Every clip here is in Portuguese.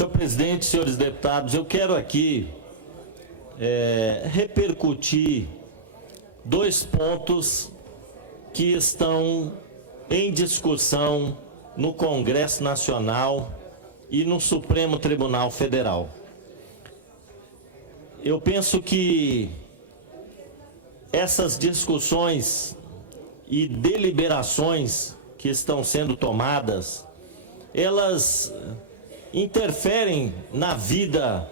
Senhor presidente, senhores deputados, eu quero aqui repercutir dois pontos que estão em discussão no Congresso Nacional e no Supremo Tribunal Federal. Eu penso que essas discussões e deliberações que estão sendo tomadas, elas interferem na vida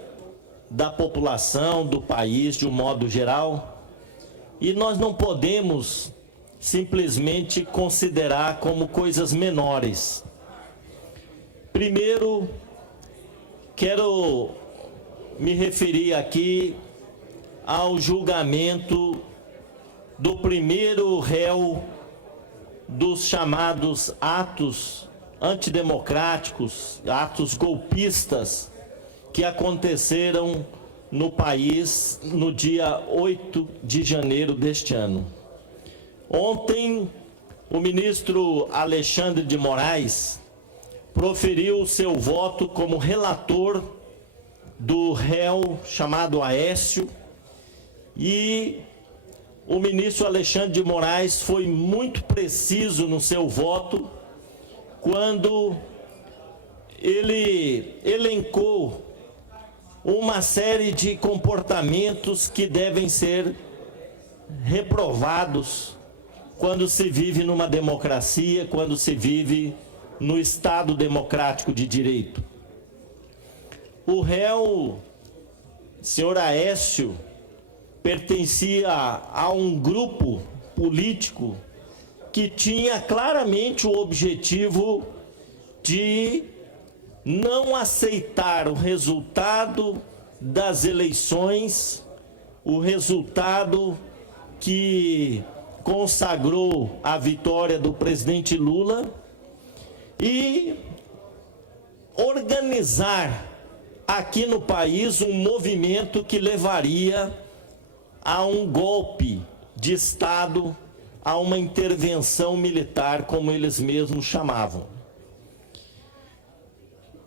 da população, do país de um modo geral, e nós não podemos simplesmente considerar como coisas menores. Primeiro, quero me referir aqui ao julgamento do primeiro réu dos chamados atos antidemocráticos, atos golpistas que aconteceram no país no dia 8 de janeiro deste ano. Ontem, o ministro Alexandre de Moraes proferiu seu voto como relator do réu chamado Aécio, e o ministro Alexandre de Moraes foi muito preciso no seu voto quando ele elencou uma série de comportamentos que devem ser reprovados quando se vive numa democracia, quando se vive no Estado democrático de direito. O réu, senhor Aécio, pertencia a um grupo político que tinha claramente o objetivo de não aceitar o resultado das eleições, o resultado que consagrou a vitória do presidente Lula, e organizar aqui no país um movimento que levaria a um golpe de Estado, a uma intervenção militar, como eles mesmos chamavam.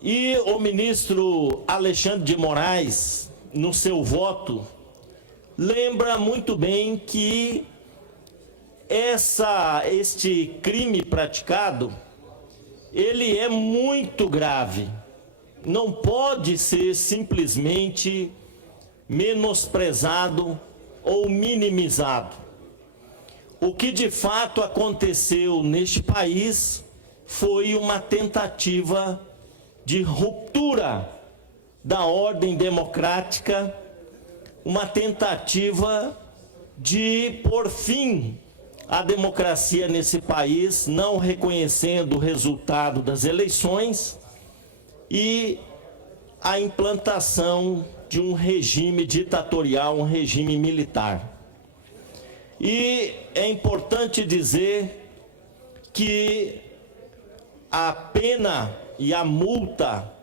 E o ministro Alexandre de Moraes, no seu voto, lembra muito bem que este crime praticado, ele é muito grave. Não pode ser simplesmente menosprezado ou minimizado. O que de fato aconteceu neste país foi uma tentativa de ruptura da ordem democrática, uma tentativa de pôr fim à democracia nesse país, não reconhecendo o resultado das eleições e a implantação de um regime ditatorial, um regime militar. E é importante dizer que a pena e a multa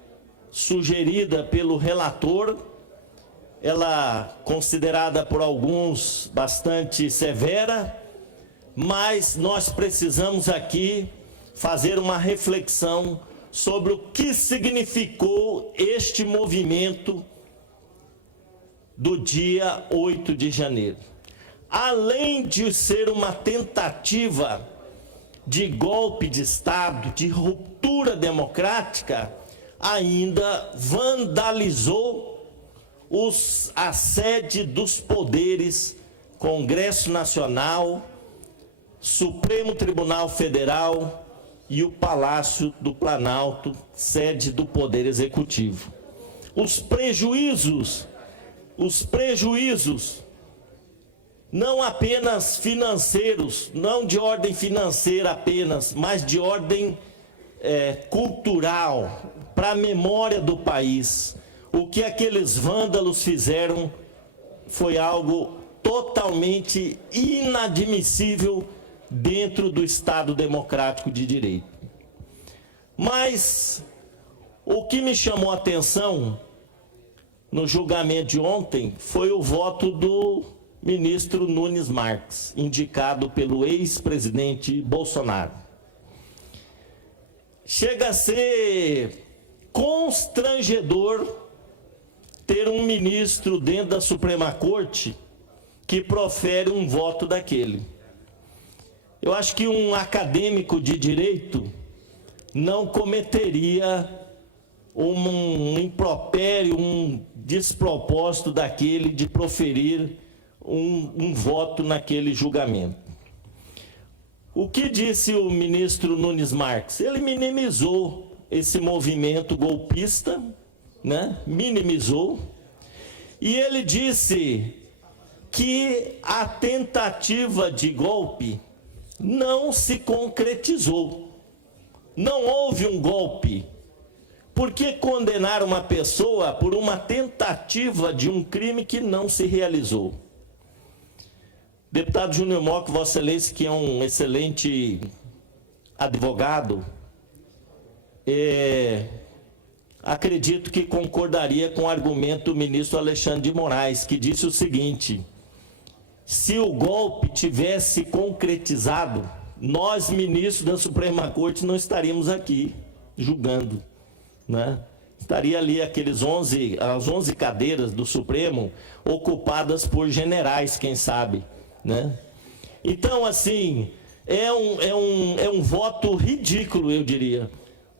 sugerida pelo relator, ela considerada por alguns bastante severa, mas nós precisamos aqui fazer uma reflexão sobre o que significou este movimento do dia 8 de janeiro. Além de ser uma tentativa de golpe de Estado, de ruptura democrática, ainda vandalizou a sede dos poderes, Congresso Nacional, Supremo Tribunal Federal e o Palácio do Planalto, sede do Poder Executivo. Os prejuízos não apenas financeiros, não de ordem financeira apenas, mas de ordem cultural, para a memória do país. O que aqueles vândalos fizeram foi algo totalmente inadmissível dentro do Estado democrático de direito. Mas o que me chamou a atenção no julgamento de ontem foi o voto do ministro Nunes Marques, indicado pelo ex-presidente Bolsonaro. Chega a ser constrangedor ter um ministro dentro da Suprema Corte que profere um voto daquele. Eu acho que um acadêmico de direito não cometeria um impropério, um despropósito daquele de proferir um voto naquele julgamento. O que disse o ministro Nunes Marques? Ele minimizou esse movimento golpista, né? Minimizou, e ele disse que a tentativa de golpe não se concretizou. Não houve um golpe. Por que condenar uma pessoa por uma tentativa de um crime que não se realizou? Deputado Júnior Mock, Vossa Excelência, que é um excelente advogado, acredito que concordaria com o argumento do ministro Alexandre de Moraes, que disse o seguinte: se o golpe tivesse concretizado, nós, ministros da Suprema Corte, não estaríamos aqui julgando, né? Estaria ali as 11 cadeiras do Supremo ocupadas por generais, quem sabe, né? Então, assim, é um voto ridículo, eu diria,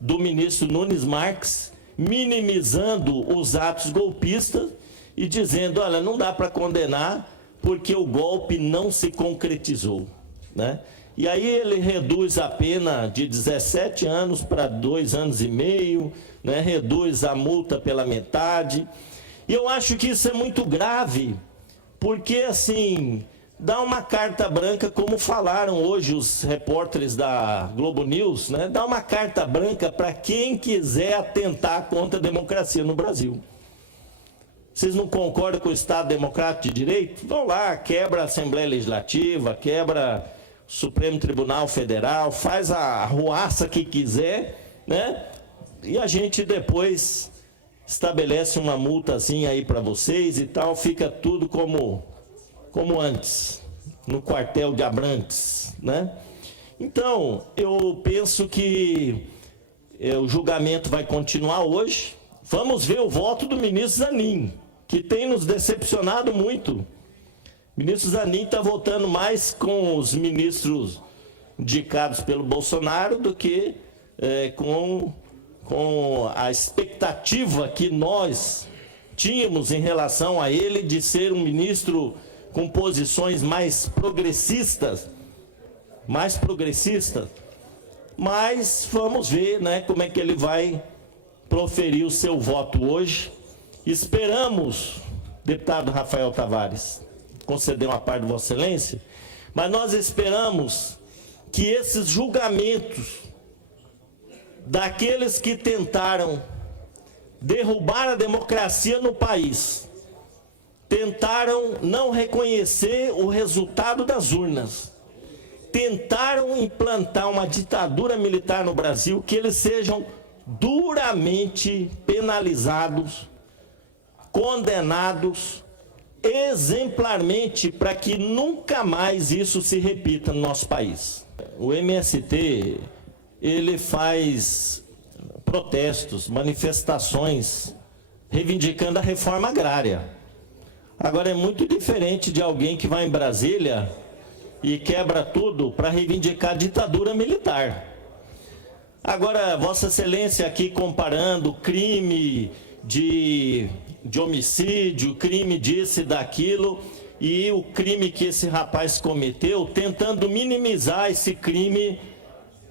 do ministro Nunes Marques, minimizando os atos golpistas e dizendo, olha, não dá para condenar porque o golpe não se concretizou, né? E aí ele reduz a pena de 17 anos para 2 anos e meio, né? Reduz a multa pela metade. E eu acho que isso é muito grave, porque assim, dá uma carta branca, como falaram hoje os repórteres da Globo News, né? Dá uma carta branca para quem quiser atentar contra a democracia no Brasil. Vocês não concordam com o Estado Democrático de Direito? Vão lá, quebra a Assembleia Legislativa, quebra o Supremo Tribunal Federal, faz a arruaça que quiser, né? E a gente depois estabelece uma multazinha aí para vocês e tal, fica tudo como antes, no quartel de Abrantes, né? Então, eu penso que o julgamento vai continuar hoje. Vamos ver o voto do ministro Zanin, que tem nos decepcionado muito. O ministro Zanin está votando mais com os ministros indicados pelo Bolsonaro do que com a expectativa que nós tínhamos em relação a ele de ser um ministro com posições mais progressistas. Mas vamos ver, né, como é que ele vai proferir o seu voto hoje. Esperamos, deputado Rafael Tavares, conceder uma parte de Vossa Excelência, mas nós esperamos que esses julgamentos daqueles que tentaram derrubar a democracia no país, tentaram não reconhecer o resultado das urnas, tentaram implantar uma ditadura militar no Brasil, que eles sejam duramente penalizados, condenados exemplarmente, para que nunca mais isso se repita no nosso país. O MST, ele faz protestos, manifestações, reivindicando a reforma agrária. Agora, é muito diferente de alguém que vai em Brasília e quebra tudo para reivindicar a ditadura militar. Agora, Vossa Excelência aqui comparando crime de homicídio, crime disso e daquilo, e o crime que esse rapaz cometeu, tentando minimizar esse crime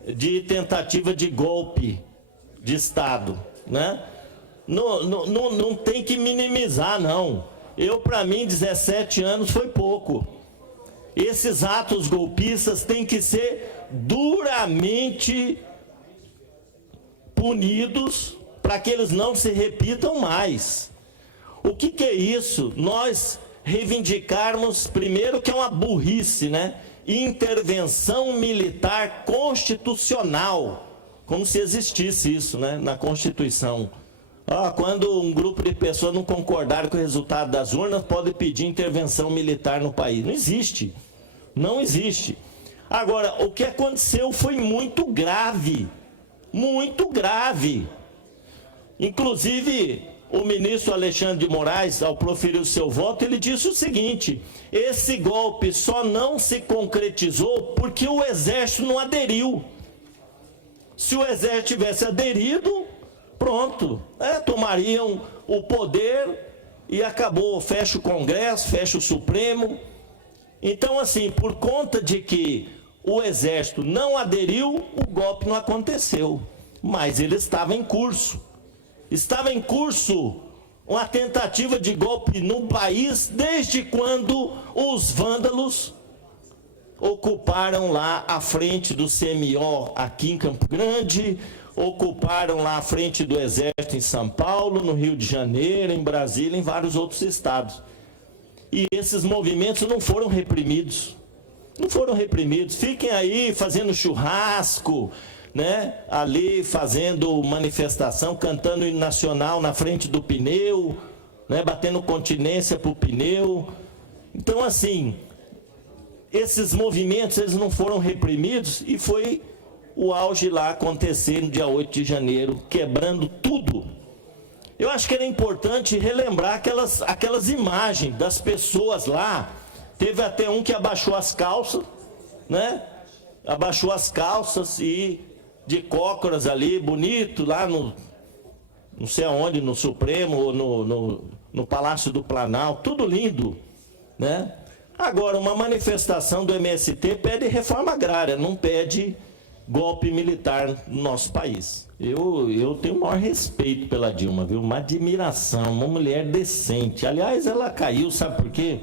de tentativa de golpe de Estado, né? Não tem que minimizar, não. Para mim, 17 anos foi pouco. Esses atos golpistas têm que ser duramente punidos para que eles não se repitam mais. O que é isso? Nós reivindicarmos, primeiro, que é uma burrice, né? Intervenção militar constitucional, como se existisse isso, né, na Constituição. Quando um grupo de pessoas não concordarem com o resultado das urnas, pode pedir intervenção militar no país. Não existe. Não existe. Agora, o que aconteceu foi muito grave. Muito grave. Inclusive, o ministro Alexandre de Moraes, ao proferir o seu voto, ele disse o seguinte: esse golpe só não se concretizou porque o Exército não aderiu. Se o Exército tivesse aderido, pronto, tomariam o poder e acabou, fecha o Congresso, fecha o Supremo. Então, assim, por conta de que o Exército não aderiu, o golpe não aconteceu, mas ele estava em curso. Estava em curso uma tentativa de golpe no país desde quando os vândalos ocuparam lá a frente do CMO aqui em Campo Grande, ocuparam lá a frente do Exército em São Paulo, no Rio de Janeiro, em Brasília, em vários outros estados. E esses movimentos não foram reprimidos. Não foram reprimidos. Fiquem aí fazendo churrasco, né? Ali fazendo manifestação, cantando o hino nacional na frente do pneu, né? Batendo continência para o pneu. Então, assim, esses movimentos, eles não foram reprimidos e foi o auge lá acontecer no dia 8 de janeiro, quebrando tudo. Eu acho que era importante relembrar aquelas imagens das pessoas lá. Teve até um que abaixou as calças, né? Abaixou as calças e de cócoras ali, bonito, lá no, não sei aonde, no Supremo, ou no Palácio do Planalto, tudo lindo, né? Agora, uma manifestação do MST pede reforma agrária, não pede golpe militar no nosso país. Eu tenho o maior respeito pela Dilma, viu? Uma admiração, uma mulher decente. Aliás, ela caiu, sabe por quê?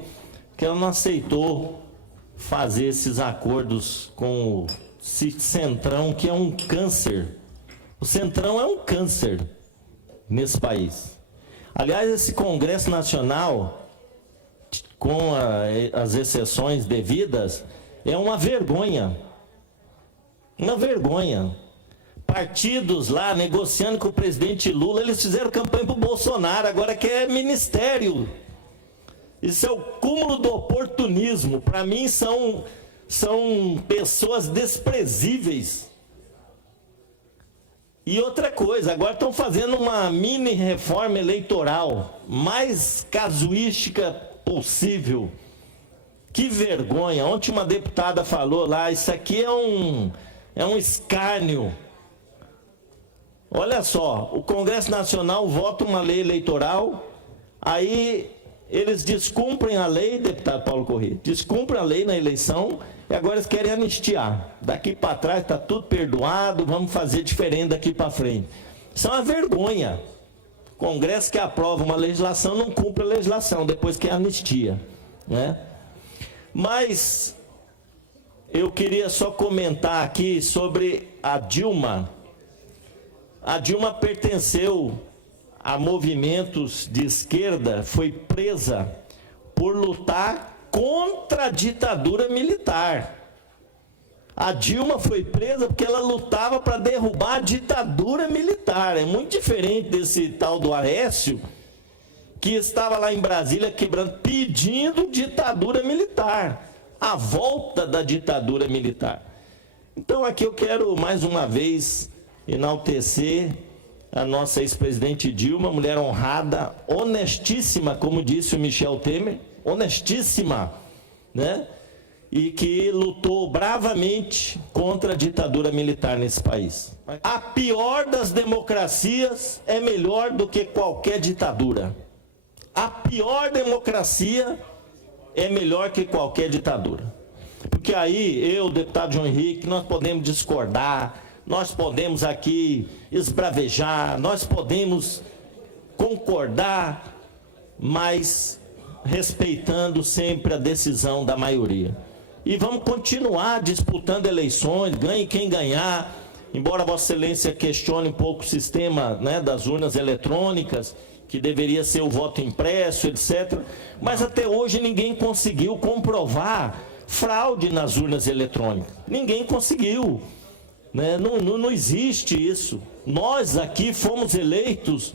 Porque ela não aceitou fazer esses acordos com o Centrão, que é um câncer. O Centrão é um câncer nesse país. Aliás, esse Congresso Nacional, com as exceções devidas, é uma vergonha. Uma vergonha. Partidos lá negociando com o presidente Lula, eles fizeram campanha para o Bolsonaro, agora quer ministério. Isso é o cúmulo do oportunismo. Para mim são pessoas desprezíveis. E outra coisa, agora estão fazendo uma mini reforma eleitoral, mais casuística possível. Que vergonha. Ontem uma deputada falou lá, isso aqui é um escárnio. Olha só, o Congresso Nacional vota uma lei eleitoral, aí eles descumprem a lei, deputado Paulo Corrêa, descumprem a lei na eleição e agora eles querem anistiar. Daqui para trás está tudo perdoado, vamos fazer diferente daqui para frente. Isso é uma vergonha. O Congresso que aprova uma legislação não cumpre a legislação, depois que é anistia, né? Mas eu queria só comentar aqui sobre a Dilma. A Dilma pertenceu a movimentos de esquerda, foi presa por lutar contra a ditadura militar. A Dilma foi presa porque ela lutava para derrubar a ditadura militar. É muito diferente desse tal do Aécio, que estava lá em Brasília quebrando, pedindo ditadura militar, a volta da ditadura militar. Então aqui eu quero mais uma vez enaltecer a nossa ex-presidente Dilma, mulher honrada, honestíssima, como disse o Michel Temer, honestíssima, né? E que lutou bravamente contra a ditadura militar nesse país. A pior das democracias é melhor do que qualquer ditadura. A pior democracia é melhor que qualquer ditadura. Porque aí, eu, deputado João Henrique, nós podemos discordar, nós podemos aqui esbravejar, nós podemos concordar, mas respeitando sempre a decisão da maioria. E vamos continuar disputando eleições, ganhe quem ganhar, embora Vossa Excelência questione um pouco o sistema, né, das urnas eletrônicas, que deveria ser o voto impresso, etc. Mas até hoje ninguém conseguiu comprovar fraude nas urnas eletrônicas. Ninguém conseguiu. Né? Não existe isso. Nós aqui fomos eleitos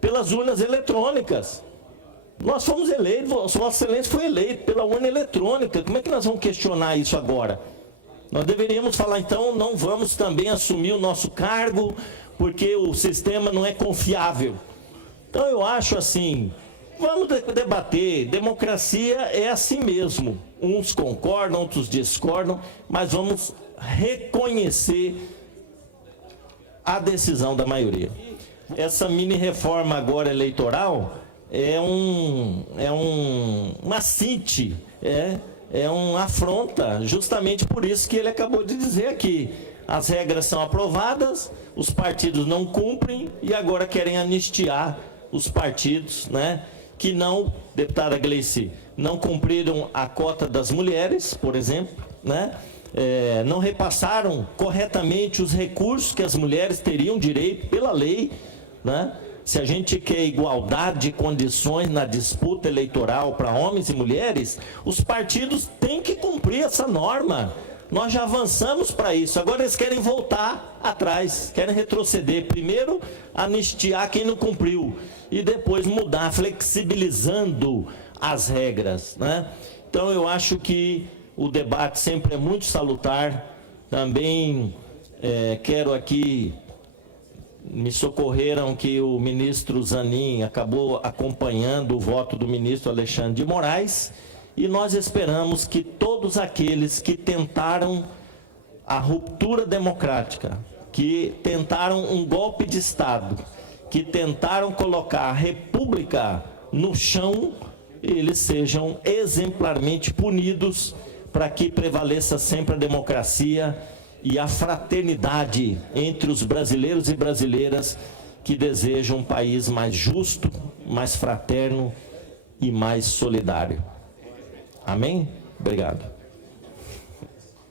pelas urnas eletrônicas. Nós fomos eleitos, Vossa Excelência foi eleito pela urna eletrônica. Como é que nós vamos questionar isso agora? Nós deveríamos falar, então, não vamos também assumir o nosso cargo porque o sistema não é confiável. Então eu acho assim, vamos debater, democracia é assim mesmo, uns concordam, outros discordam, mas vamos reconhecer a decisão da maioria. Essa mini reforma agora eleitoral uma cinte, uma afronta, justamente por isso que ele acabou de dizer aqui. As regras são aprovadas, os partidos não cumprem e agora querem anistiar os partidos, né, que não, deputada Gleice, não cumpriram a cota das mulheres, por exemplo, né, não repassaram corretamente os recursos que as mulheres teriam direito pela lei, né? Se a gente quer igualdade de condições na disputa eleitoral para homens e mulheres, os partidos têm que cumprir essa norma. Nós já avançamos para isso, agora eles querem voltar atrás, querem retroceder. Primeiro, anistiar quem não cumpriu e depois mudar, flexibilizando as regras, né? Então eu acho que o debate sempre é muito salutar. Também quero aqui, me socorreram que o ministro Zanin acabou acompanhando o voto do ministro Alexandre de Moraes, e nós esperamos que todos aqueles que tentaram a ruptura democrática, que tentaram um golpe de Estado, que tentaram colocar a República no chão, eles sejam exemplarmente punidos, para que prevaleça sempre a democracia e a fraternidade entre os brasileiros e brasileiras que desejam um país mais justo, mais fraterno e mais solidário. Amém? Obrigado.